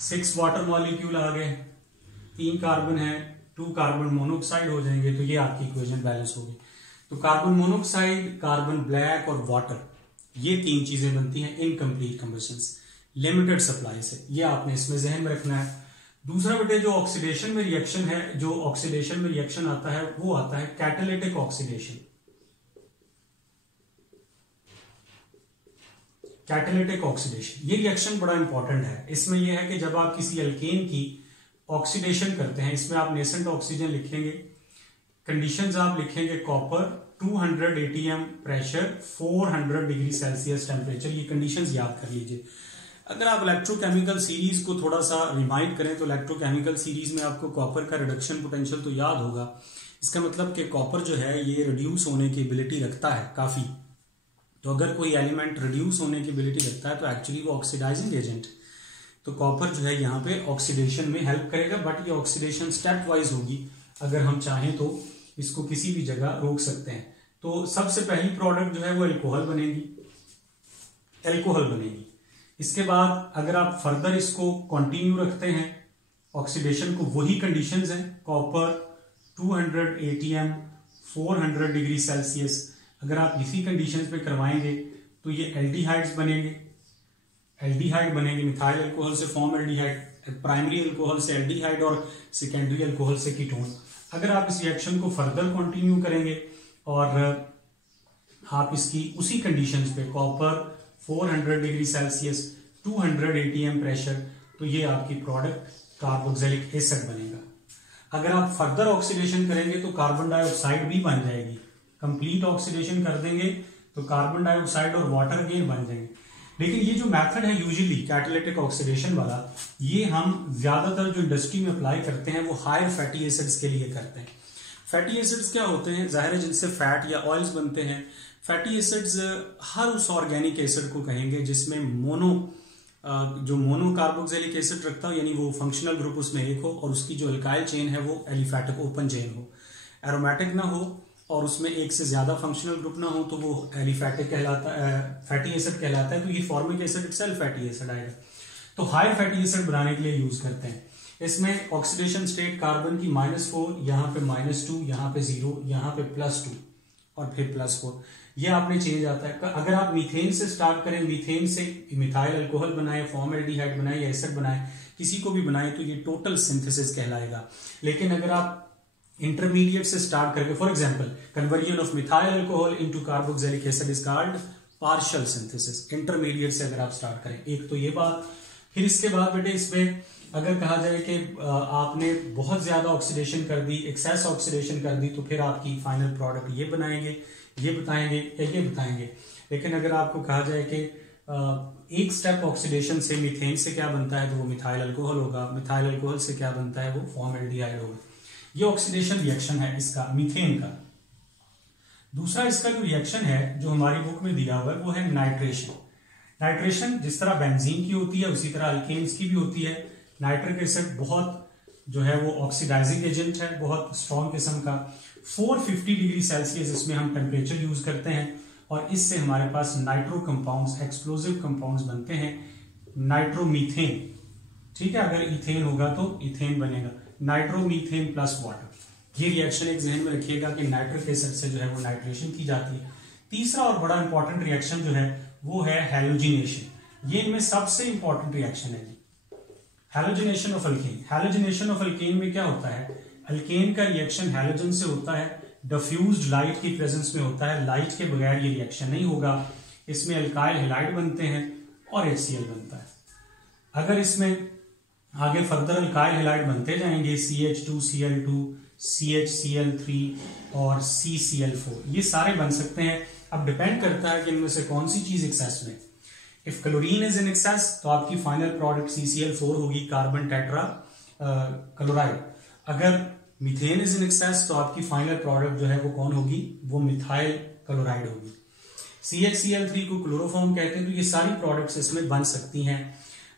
6 वाटर मॉलिक्यूल आ गए, 3 कार्बन है, 2 कार्बन मोनोऑक्साइड हो जाएंगे, तो ये आपकी इक्वेशन बैलेंस होगी। तो कार्बन मोनोऑक्साइड, कार्बन ब्लैक और वाटर, ये 3 चीजें बनती हैं इनकम्प्लीट कंबस्शन, लिमिटेड सप्लाई से, ये आपने इसमें जहन में रखना है। दूसरा बेटे जो ऑक्सीडेशन में रिएक्शन है, जो ऑक्सीडेशन में रिएक्शन आता है वो आता है कैटालिटिक ऑक्सीडेशन। कैटालिटिक ऑक्सीडेशन ये रिएक्शन बड़ा इंपॉर्टेंट है। इसमें यह है कि जब आप किसी अल्केन की ऑक्सीडेशन करते हैं, इसमें आप नेसेंट ऑक्सीजन लिखेंगे, कंडीशंस आप लिखेंगे copper 200 ATM pressure 400 degree Celsius temperature, ये कंडीशंस याद कर लीजिए। अगर आप इलेक्ट्रोकेमिकल सीरीज को थोड़ा सा रिमाइंड करें तो इलेक्ट्रोकेमिकल सीरीज में आपको कॉपर का रिडक्शन पोटेंशियल तो याद होगा। इसका मतलब कि कॉपर जो है ये रिड्यूस होने की एबिलिटी रखता है काफी। तो अगर कोई एलिमेंट रिड्यूस होने की एबिलिटी रखता है तो एक्चुअली वो ऑक्सीडाइजिंग एजेंट, तो कॉपर जो है यहाँ पे ऑक्सीडेशन में हेल्प करेगा, बट ये ऑक्सीडेशन स्टेप वाइज होगी, अगर हम चाहें तो इसको किसी भी जगह रोक सकते हैं। तो सबसे पहली प्रोडक्ट जो है वो अल्कोहल बनेगी। इसके बाद अगर आप फर्दर इसको कंटिन्यू रखते हैं ऑक्सीडेशन को, वही कंडीशंस हैं, कॉपर 200 ATM 400 डिग्री सेल्सियस, अगर आप इसी कंडीशंस पे करवाएंगे तो ये एल्डिहाइड्स बनेंगे, मिथाइल अल्कोहल से फॉर्म एल्डिहाइड, प्राइमरी अल्कोहल से एल्डिहाइड और सेकेंडरी अल्कोहल से कीटोन। अगर आप इस रिएक्शन को फर्दर कंटिन्यू करेंगे और आप इसकी उसी कंडीशंस पे copper 400 degree Celsius 200 ATM pressure, तो ये आपकी प्रोडक्ट कार्बोक्सिलिक एसिड बनेगा। अगर आप फर्दर ऑक्सीडेशन करेंगे तो कार्बन डाइऑक्साइड भी बन जाएगी, कंप्लीट ऑक्सीडेशन कर देंगे तो कार्बन डाइऑक्साइड और वाटर अगेन बन जाएंगे। लेकिन ये जो मेथड है यूजुअली कैटालिटिक ऑक्सीडेशन वाला, ये हम ज्यादातर जो इंडस्ट्री में अप्लाई करते हैं वो हायर फैटी एसिड्स के लिए करते हैं। फैटी एसिड्स क्या होते हैं, जाहिर है जिनसे फैट या ऑयल्स बनते हैं। फैटी एसिड्स हर उस ऑर्गेनिक एसिड को कहेंगे जिसमें जो मोनो कार्बोक्सिलिक एसिड रखता हो, यानी वो फंक्शनल ग्रुप उसमें एक हो और उसकी जो अल्काइल चेन है वो एलिफैटिक ओपन चेन हो, एरोमेटिक ना हो और उसमें एक से ज्यादा फंक्शनल ग्रुप ना हो, तो वो एलिफैटिक कहलाता है, फैटी एसिड कहलाता है। तो ये formic acid itself fatty acid आएगा। तो हाई फैटी एसिड बनाने के लिए यूज करते हैं। इसमें ऑक्सीडेशन स्टेट कार्बन की -4, यहाँ पे -2, यहाँ पे 0, यहाँ पे +2 और फिर +4, ये आपने चेंज आता है। अगर आप मीथेन से स्टार्ट करें, मीथेन से मिथाइल अल्कोहल बनाए, फॉर्मल्डिहाइड बनाए या एसिड बनाए, किसी को भी बनाए, तो ये टोटल सिंथेसिस कहलाएगा। लेकिन अगर आप इंटरमीडिएट से स्टार्ट करके, for example conversion of methyl alcohol into carboxylic acid is called partial synthesis. Intermediate से अगर आप स्टार्ट करें, एक तो ये बात। फिर इसके बाद बेटे इसमें अगर कहा जाए कि आपने बहुत ज्यादा ऑक्सीडेशन कर दी, एक्सेस ऑक्सीडेशन कर दी, तो फिर आपकी फाइनल प्रोडक्ट ये बनाएंगे, ये बताएंगे या ये बताएंगे। लेकिन अगर आपको कहा जाए कि एक स्टेप ऑक्सीडेशन से मीथेन से क्या बनता है, तो वो मिथाइल अल्कोहल होगा। मिथाइल अल्कोहल से क्या बनता है, वो फॉर्मल्डिहाइड होगा। ये ऑक्सीडेशन रिएक्शन है इसका, मीथेन का। दूसरा इसका जो रिएक्शन है जो हमारी बुक में दिया हुआ है, वो है नाइट्रेशन। नाइट्रेशन जिस तरह बेंजीन की होती है उसी तरह अल्केन्स की भी होती है। नाइट्रिक एसिड बहुत जो है वो ऑक्सीडाइजिंग एजेंट है, बहुत स्ट्रॉन्ग किस्म का। 450 डिग्री सेल्सियस इसमें हम टेम्परेचर यूज करते हैं और इससे हमारे पास नाइट्रो कंपाउंड्स, एक्सप्लोजिव कंपाउंड्स बनते हैं, नाइट्रोमीथेन। ठीक है, अगर इथेन होगा तो इथेन बनेगा, नाइट्रोमीथेन प्लस वाटर। ये रिएक्शन एक जहन में रखिएगा कि नाइट्रिक एसिड से जो है वो नाइट्रेशन की जाती है। तीसरा और बड़ा इंपॉर्टेंट रिएक्शन जो है वो है हैलोजिनेशन। ये इनमें सबसे इंपॉर्टेंट रिएक्शन है, halogenation of alkane. Halogenation of alkane में क्या होता है, अल्केन का रिएक्शन हैलोजन से होता है, डिफ्यूज्ड लाइट की प्रेजेंस में होता है। लाइट के बगैर ये रिएक्शन नहीं होगा। इसमें अल्काइल हैलाइड बनते हैं और HCl बनता है। अगर इसमें आगे फर्दर अल्काइल हैलाइड बनते जाएंगे, CH2Cl2, CHCl3 और CCl4, ये सारे बन सकते हैं। अब डिपेंड करता है कि इनमें से कौन सी चीज एक्सेस में। If chlorine is in excess तो आपकी फाइनल प्रोडक्ट CCl4 होगी, कार्बन टेट्रा क्लोराइड। अगर मीथेन इज इन एक्सेस तो आपकी फाइनल प्रोडक्ट जो है वो कौन होगी, वो मिथाइल क्लोराइड होगी। CHCl3 को क्लोरोफॉर्म कहते हैं। तो ये सारी प्रोडक्ट्स इसमें बन सकती हैं।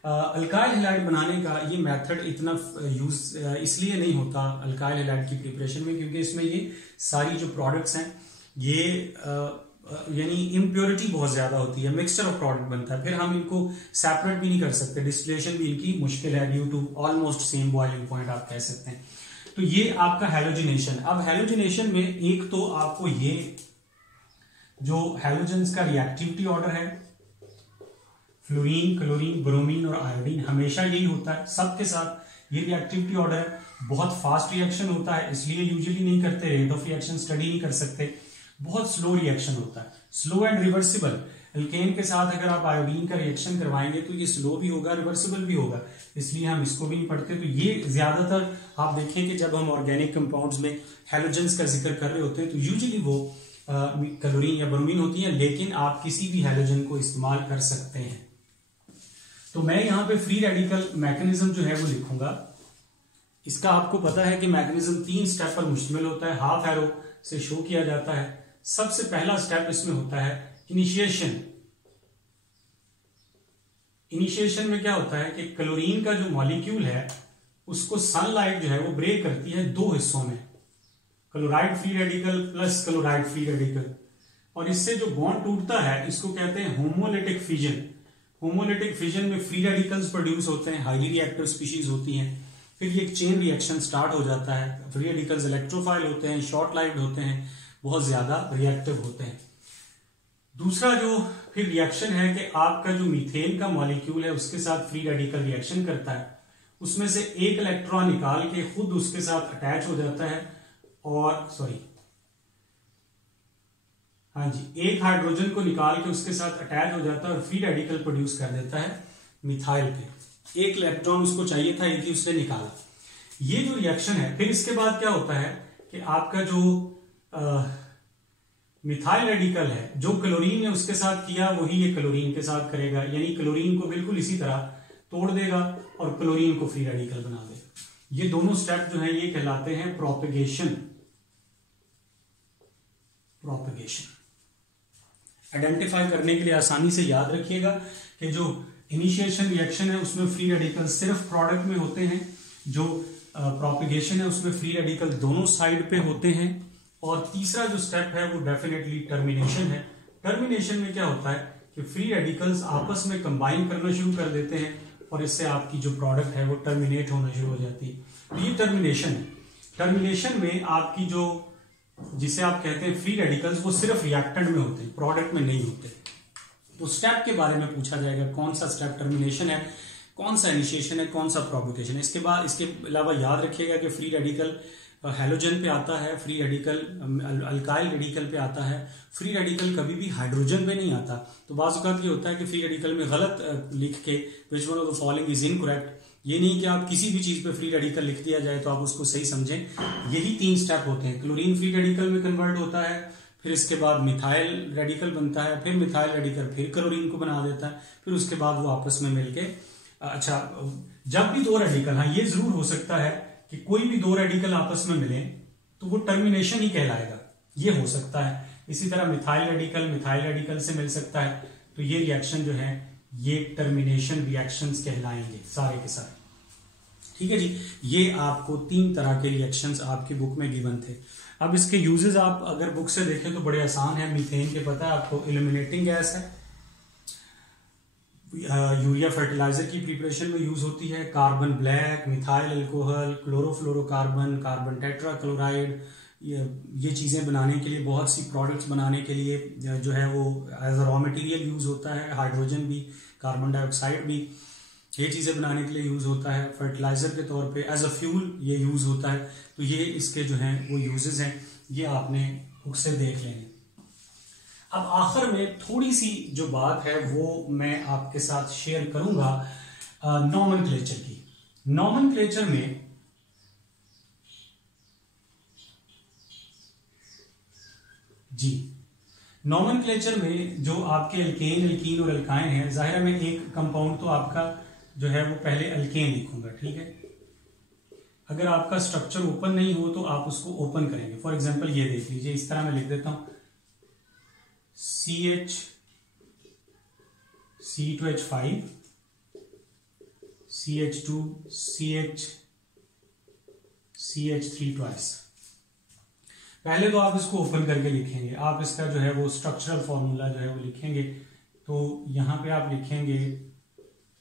अल्काइल हैलाइड बनाने का ये मेथड इतना यूज इसलिए नहीं होता अल्काइल हैलाइड की प्रिपरेशन में, क्योंकि इसमें ये सारी जो प्रोडक्ट्स हैं ये यानी इम्प्योरिटी बहुत ज्यादा होती है, मिक्सचर ऑफ प्रोडक्ट बनता है। फिर हम इनको सेपरेट भी नहीं कर सकते, डिस्टिलेशन भी इनकी मुश्किल है due to almost same boiling point आप कह सकते हैं। तो ये आपका हैलोजिनेशन। अब हैलोजिनेशन में एक तो आपको ये जो हैलोजेंस का रिएक्टिविटी ऑर्डर है, फ्लोरीन, क्लोरीन, ब्रोमीन और आयोडीन, हमेशा यही होता है सबके साथ। ये रिएक्टिविटी ऑर्डर है, बहुत फास्ट रिएक्शन होता है, इसलिए यूजुअली नहीं करते, रेट ऑफ रिएक्शन स्टडी नहीं कर सकते। बहुत स्लो रिएक्शन होता है, स्लो एंड रिवर्सिबल। अल्केन के साथ अगर आप आयोडीन का रिएक्शन करवाएंगे तो ये स्लो भी होगा, रिवर्सिबल भी होगा, इसलिए हम इसको भी नहीं पढ़ते। तो ये ज्यादातर आप देखें कि जब हम ऑर्गेनिक कंपाउंड्स में हैलोजेंस का जिक्र कर रहे होते हैं तो यूजुअली वो क्लोरीन या ब्रोमीन होती है, लेकिन आप किसी भी हैलोजन को इस्तेमाल कर सकते हैं। तो मैं यहां पे फ्री रेडिकल मैकेनिज्म जो है वो लिखूंगा। इसका आपको पता है कि मैकेनिज्म 3 स्टेप पर मुश्तमिल होता है, हाफ एरो से शो किया जाता है। सबसे पहला स्टेप इसमें होता है इनिशिएशन। इनिशिएशन में क्या होता है कि क्लोरीन का जो मॉलिक्यूल है उसको सनलाइट जो है वो ब्रेक करती है 2 हिस्सों में, chloride free radical plus chloride free radical, और इससे जो बॉन्ड टूटता है इसको कहते हैं होमोलिटिक फिजन। होमोलिटिक फिजन में फ्री रेडिकल्स प्रोड्यूस होते हैं, हाईली रिएक्टिव स्पीशीज होती हैं। फिर ये एक चेन रिएक्शन स्टार्ट हो जाता है। फ्री रेडिकल्स इलेक्ट्रोफाइल होते हैं, शॉर्ट लाइव्ड होते हैं, बहुत ज्यादा रिएक्टिव होते हैं। दूसरा जो फिर रिएक्शन है कि आपका जो मीथेन का मॉलिक्यूल है उसके साथ फ्री रेडिकल रिएक्शन करता है, उसमें से एक इलेक्ट्रॉन निकाल के खुद उसके साथ अटैच हो जाता है और एक हाइड्रोजन को निकाल के उसके साथ अटैच हो जाता है और फ्री रेडिकल प्रोड्यूस कर देता है मिथाइल पे। एक इलेक्ट्रॉन उसको चाहिए था, एक ही उसने निकाला। ये जो रिएक्शन है, फिर इसके बाद क्या होता है कि आपका जो मिथाइल रेडिकल है, जो क्लोरीन ने उसके साथ किया वही ये क्लोरीन के साथ करेगा, यानी क्लोरीन को बिल्कुल इसी तरह तोड़ देगा और क्लोरीन को फ्री रेडिकल बना देगा। ये दोनों स्टेप जो है ये कहलाते हैं प्रोपेगेशन। आइडेंटिफाई करने के लिए आसानी से याद रखिएगा कि जो इनिशिएशन रिएक्शन है उसमें फ्री रेडिकल सिर्फ प्रोडक्ट में होते हैं, जो प्रोपेगेशन है उसमें फ्री रेडिकल दोनों साइड पे होते हैं, और तीसरा जो स्टेप है वो डेफिनेटली टर्मिनेशन है। टर्मिनेशन में क्या होता है कि फ्री रेडिकल्स आपस में कंबाइन करना शुरू कर देते हैं और इससे आपकी जो प्रोडक्ट है वो टर्मिनेट होना शुरू हो जाती है। तो ये टर्मिनेशन है। टर्मिनेशन में आपकी जो जिसे आप कहते हैं फ्री रेडिकल्स, वो सिर्फ रिएक्टेंट में होते हैं, प्रोडक्ट में नहीं होते। तो स्टेप के बारे में पूछा जाएगा, कौन सा स्टेप टर्मिनेशन है, कौन सा इनिशिएशन है, कौन सा प्रोपोगेशन है। इसके बाद इसके अलावा याद रखिएगा कि फ्री रेडिकल हेलोजन पे आता है, फ्री रेडिकल अल्काइल रेडिकल पे आता है, फ्री रेडिकल कभी भी हाइड्रोजन पे नहीं आता। तो बाज़ औक़ात ये होता है कि फ्री रेडिकल में गलत लिख के which one of the following is incorrect, ये नहीं कि आप किसी भी चीज़ पे फ्री रेडिकल लिख दिया जाए तो आप उसको सही समझें। यही 3 स्टेप होते हैं। क्लोरीन फ्री रेडिकल में कन्वर्ट होता है, फिर इसके बाद मिथाइल रेडिकल बनता है, फिर मिथाइल रेडिकल फिर क्लोरीन को बना देता है, फिर उसके बाद वो आपस में मिलके अच्छा, जब भी 2 रेडिकल, हाँ ये जरूर हो सकता है कि कोई भी 2 रेडिकल आपस में मिले तो वो टर्मिनेशन ही कहलाएगा, ये हो सकता है। इसी तरह मिथाइल रेडिकल से मिल सकता है, तो ये रिएक्शन जो है ये टर्मिनेशन रिएक्शंस कहलाएंगे सारे के सारे। ठीक है जी, ये आपको 3 तरह के रिएक्शंस आपकी बुक में गिवन थे। अब इसके यूजेस आप अगर बुक से देखें तो बड़े आसान है। मीथेन के पता है आपको इल्यूमिनेटिंग गैस है, यूरिया फर्टिलाइजर की प्रिपरेशन में यूज होती है। Carbon black, methyl alcohol, chlorofluorocarbon, carbon tetrachloride, ये चीज़ें बनाने के लिए, बहुत सी प्रोडक्ट्स बनाने के लिए जो है वो as a raw material use होता है। हाइड्रोजन भी, कार्बन डाइऑक्साइड भी, ये चीज़ें बनाने के लिए यूज होता है। फर्टिलाइजर के तौर पे एज अ फ्यूल ये यूज होता है। तो ये इसके जो हैं वो यूजेस हैं, ये आपने बुक से देख लेंगे। अब आखिर में थोड़ी सी जो बात है वो मैं आपके साथ शेयर करूंगा नॉमेनक्लेचर की। नॉमेनक्लेचर में जी, नॉमेनक्लेचर में जो आपके अल्केन, एल्कीन और एल्काइन है, जाहिर है मैं एक कंपाउंड तो आपका जो है वो पहले अल्केन लिखूंगा, ठीक है। अगर आपका स्ट्रक्चर ओपन नहीं हो तो आप उसको ओपन करेंगे। फॉर एग्जांपल ये देख लीजिए, इस तरह मैं लिख देता हूं CH C2H5 CH2 CH3 twice. पहले तो आप इसको ओपन करके लिखेंगे, आप इसका जो है वो स्ट्रक्चरल फॉर्मूला जो है वो लिखेंगे। तो यहां पे आप लिखेंगे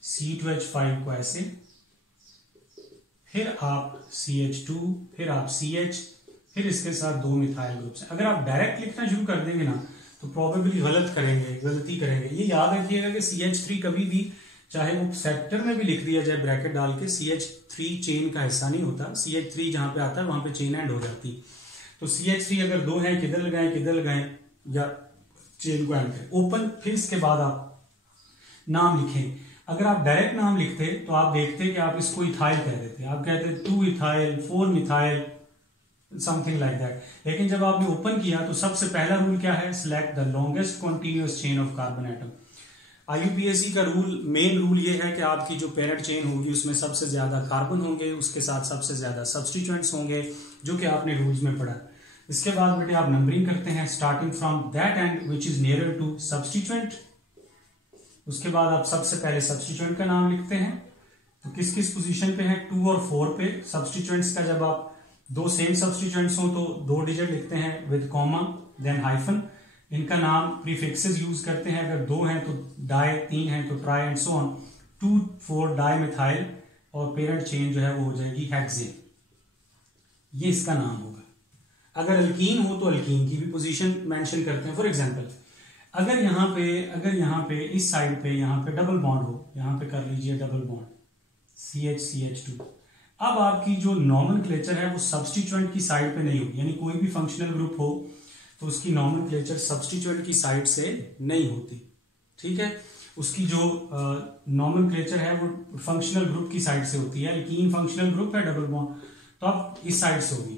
C2H5 को ऐसे, फिर आप CH2, फिर आप CH, फिर इसके साथ 2 मिथाइल ग्रुप्स। अगर आप डायरेक्ट लिखना शुरू कर देंगे ना तो प्रोबेबली गलती करेंगे। ये याद रखिएगा कि CH3 कभी भी, चाहे वो सेक्टर में भी लिख दिया जाए ब्रैकेट डाल के, CH3 चेन का हिस्सा नहीं होता। CH3 जहां पे आता है वहां पे चेन एंड हो जाती। तो CH3 अगर 2 है, किधर लगाएं या चेन को एंड करें, ओपन। फिर इसके बाद आप नाम लिखें। अगर आप डायरेक्ट नाम लिखते तो आप देखते कि आप इसको इथाइल कह देते, आप कहते 2 ethyl 4 methyl something like that. लेकिन जब आपने ओपन किया तो सबसे पहला रूल क्या है, select the longest continuous chain of carbon atom. IUPAC का रूल, मेन रूल ये है कि आपकी जो पेरेंट चेन होगी उसमें सबसे ज्यादा कार्बन होंगे, उसके साथ सबसे ज्यादा सब्सटीट्यूएंट्स होंगे, जो कि आपने रूल्स में पढ़ा। इसके बाद बेटे आप नंबरिंग करते हैं, starting from that end which is nearer to substituent. उसके बाद आप सबसे पहले सब्सटीट्यूएंट का नाम लिखते हैं। तो किस किस पोजीशन पे है, 2 और 4 पे। सब्सटीट्यूएंट्स का जब आप 2 सेम सब्सटीट्यूएंट्स हो तो 2 डिजिट लिखते हैं विद कॉमा देन हाइफन। इनका नाम प्रीफिक्सेस यूज करते हैं, अगर 2 हैं तो डाई, 3 हैं तो try and so on. 2,4 di methyl और पेरेंट चेन जो है वो हो जाएगी हेक्सेन, ये इसका नाम होगा। अगर अल्कीन हो तो अल्कीन की भी पोजीशन मेंशन करते हैं। फॉर एग्जांपल अगर यहाँ पे इस साइड पे यहाँ पे डबल बॉन्ड हो, यहाँ पे कर लीजिए डबल बॉन्ड CH2। अब आपकी जो नॉमेनक्लेचर है वो सब्सटीट्यूएंट की साइड पे नहीं होगी, यानी कोई भी फंक्शनल ग्रुप हो तो उसकी नॉमेनक्लेचर सब्सटीट्यूएंट की साइड से नहीं होती, ठीक है। उसकी जो नॉमेनक्लेचर है वो फंक्शनल ग्रुप की साइड से होती है। एल्कीन फंक्शनल ग्रुप है, डबल बॉन्ड, तो अब इस साइड से होगी।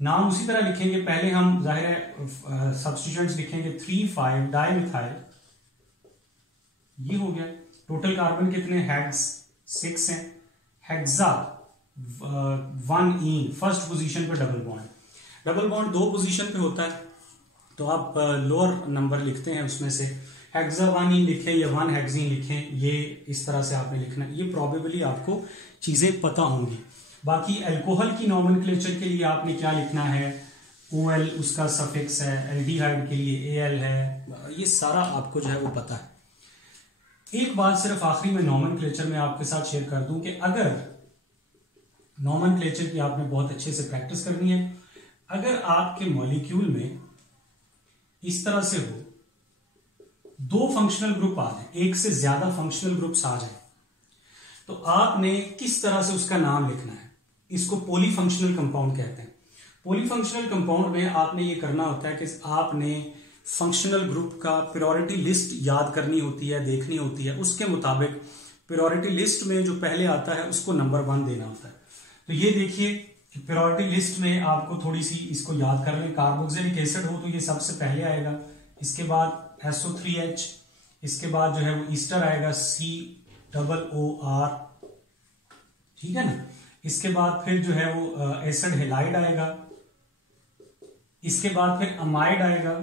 नाम उसी तरह लिखेंगे, पहले हम जाहिर है सब्सटीट्यूएंट्स लिखेंगे 3,5 डाई मिथाइल, ये हो गया। टोटल कार्बन कितने, हेक्स 6 हैं। हेक्सा 1 फर्स्ट पोजीशन पे डबल बॉन्ड 2 पोजीशन पे होता है, तो आप लोअर नंबर लिखते हैं उसमें से। हेक्सा 1 लिखें या 1 हेक्सीन लिखें, ये इस तरह से आपने लिखना है। ये प्रोबेबली आपको चीजें पता होंगी। बाकी अल्कोहल की नॉमेनक्लेचर के लिए आपने क्या लिखना है, OL उसका सफिक्स है, एल्डिहाइड के लिए AL है, ये सारा आपको जो है वो पता है। एक बात सिर्फ आखिरी में नॉमेनक्लेचर में आपके साथ शेयर कर दूं कि अगर नॉमेनक्लेचर की आपने बहुत अच्छे से प्रैक्टिस करनी है, अगर आपके मॉलिक्यूल में इस तरह से हो, दो फंक्शनल ग्रुप आ जाए, एक से ज्यादा फंक्शनल ग्रुप्स आ जाए, तो आपने किस तरह से उसका नाम लिखना है। इसको पॉलीफंक्शनल कंपाउंड कहते हैं। पॉलीफंक्शनल कंपाउंड में आपने ये करना होता है कि आपने फंक्शनल ग्रुप का प्रायोरिटी लिस्ट याद करनी होती है, देखनी होती है। उसके मुताबिक प्रायोरिटी लिस्ट में जो पहले आता है उसको नंबर 1 देना होता है। तो ये देखिए प्रायोरिटी लिस्ट में आपको थोड़ी सी इसको याद कर लें। कार्बोक्सिलिक एसिड हो तो ये सबसे पहले आएगा, इसके बाद SO3H, इसके बाद जो है वो ईस्टर आएगा COOR, ठीक है ना। इसके बाद फिर जो है वो एसिड हेलाइड आएगा, इसके बाद फिर अमाइड आएगा,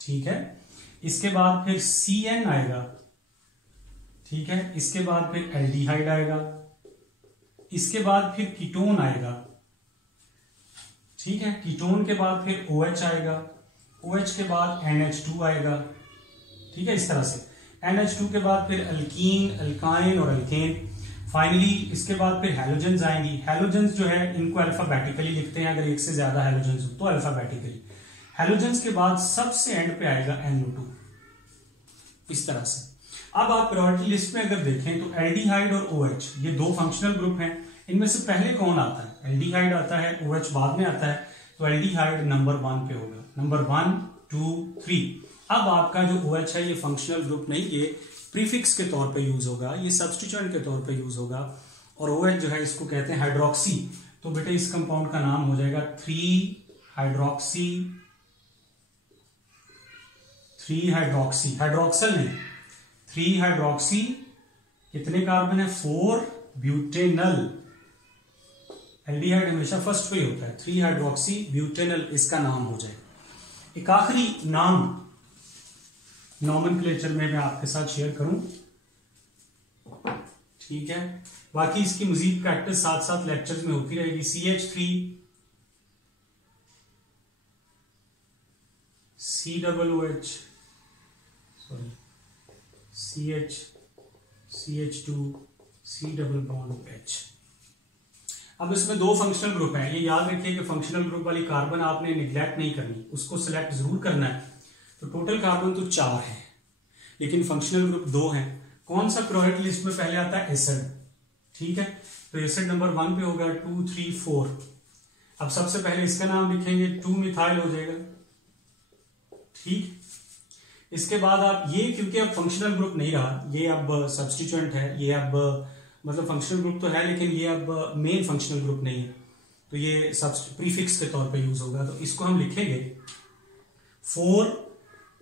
ठीक है। इसके बाद फिर CN आएगा, ठीक है। इसके बाद फिर एल्डिहाइड आएगा, इसके बाद फिर कीटोन आएगा, ठीक है। कीटोन के बाद फिर OH आएगा, OH के बाद NH2 आएगा, ठीक है। इस तरह से NH2 के बाद फिर अल्कीन, अल्काइन और अल्केन। फाइनली इसके बाद फिर हैलोजेंस आएंगी। हैलोजेंस जो है इनको अल्फाबेटिकली लिखते हैं, अगर एक से ज्यादा हैलोजेंस हो तो अल्फाबेटिकली। हैलोजेंस के बाद सबसे एंड पे आएगा NO2, इस तरह से। अब आप प्रायोरिटी लिस्ट में अगर देखें तो एल्डिहाइड और OH ये दो फंक्शनल ग्रुप हैं। इनमें से पहले कौन आता है? एल्डिहाइड आता है, OH बाद में आता है। तो एल्डिहाइड नंबर 1 पे होगा, नंबर 1 2 3। अब आपका जो OH है ये फंक्शनल ग्रुप नहीं, ये प्रीफिक्स के तौर पे यूज होगा, ये सब्स्टिट्यूएंट के तौर पे यूज होगा। और OH जो है इसको कहते हैं हाइड्रोक्सी। तो बेटे इस कंपाउंड का नाम हो जाएगा 3-हाइड्रोक्सी, 3-हाइड्रोक्सी, हाइड्रोक्सल नहीं, 3-हाइड्रोक्सी। कितने कार्बन है? 4 ब्यूटेनल। एल्डिहाइड हमेशा फर्स्ट पे होता है। 3-हाइड्रोक्सी ब्यूटेनल इसका नाम हो जाएगा। एक आखिरी नाम नॉमेनक्लेचर में मैं आपके साथ शेयर करूं, ठीक है। बाकी इसकी मजीद प्रैक्टिस साथ साथ लेक्चर्स में होती रहेगी। CH3 COOH, sorry CH2 C+H। अब इसमें दो फंक्शनल ग्रुप हैं। ये याद रखिए कि फंक्शनल ग्रुप वाली कार्बन आपने निगलेक्ट नहीं करनी, उसको सिलेक्ट जरूर करना है। तो टोटल कार्बन तो 4 है, लेकिन फंक्शनल ग्रुप 2 है। कौन सा प्रायोरिटी लिस्ट में पहले आता है? एसिड, ठीक है। तो एसिड नंबर 1 पे होगा 2 3 4। अब सबसे पहले इसका नाम लिखेंगे, 2-मिथाइल हो जाएगा, ठीक। इसके बाद आप ये, क्योंकि अब फंक्शनल ग्रुप नहीं रहा, ये अब सब्स्टिट्यूएंट है, ये अब मतलब फंक्शनल ग्रुप तो है लेकिन ये अब मेन फंक्शनल ग्रुप नहीं है, तो ये प्रीफिक्स के तौर पे यूज होगा। तो इसको हम लिखेंगे 4।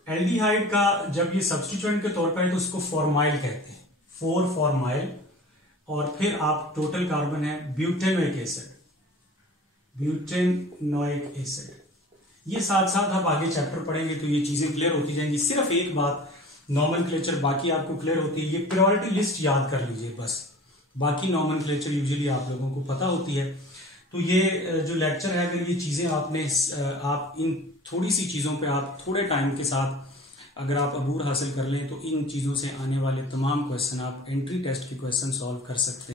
एल्डिहाइड का जब ये सब्स्टिट्यूएंट के तौर पर है तो उसको फॉर्माइल कहते हैं, 4-फॉर्माइल। और फिर आप टोटल कार्बन है ब्यूटेनोइक एसिड, ब्यूटेनोइक एसिड। ये साथ साथ आप आगे चैप्टर पढ़ेंगे तो ये चीजें क्लियर होती जाएंगी। सिर्फ एक बात नॉमेनक्लेचर बाकी आपको क्लियर होती है, ये प्रायोरिटी लिस्ट याद कर लीजिए बस, बाकी नॉमेनक्लेचर यूजुअली आप लोगों को पता होती है। तो ये जो लेक्चर है, अगर ये चीजें आपने आप इन थोड़ी सी चीजों पे आप थोड़े टाइम के साथ अगर आप अबूर हासिल कर लें तो इन चीजों से आने वाले तमाम क्वेश्चन आप एंट्री टेस्ट के क्वेश्चन सॉल्व कर सकते हैं।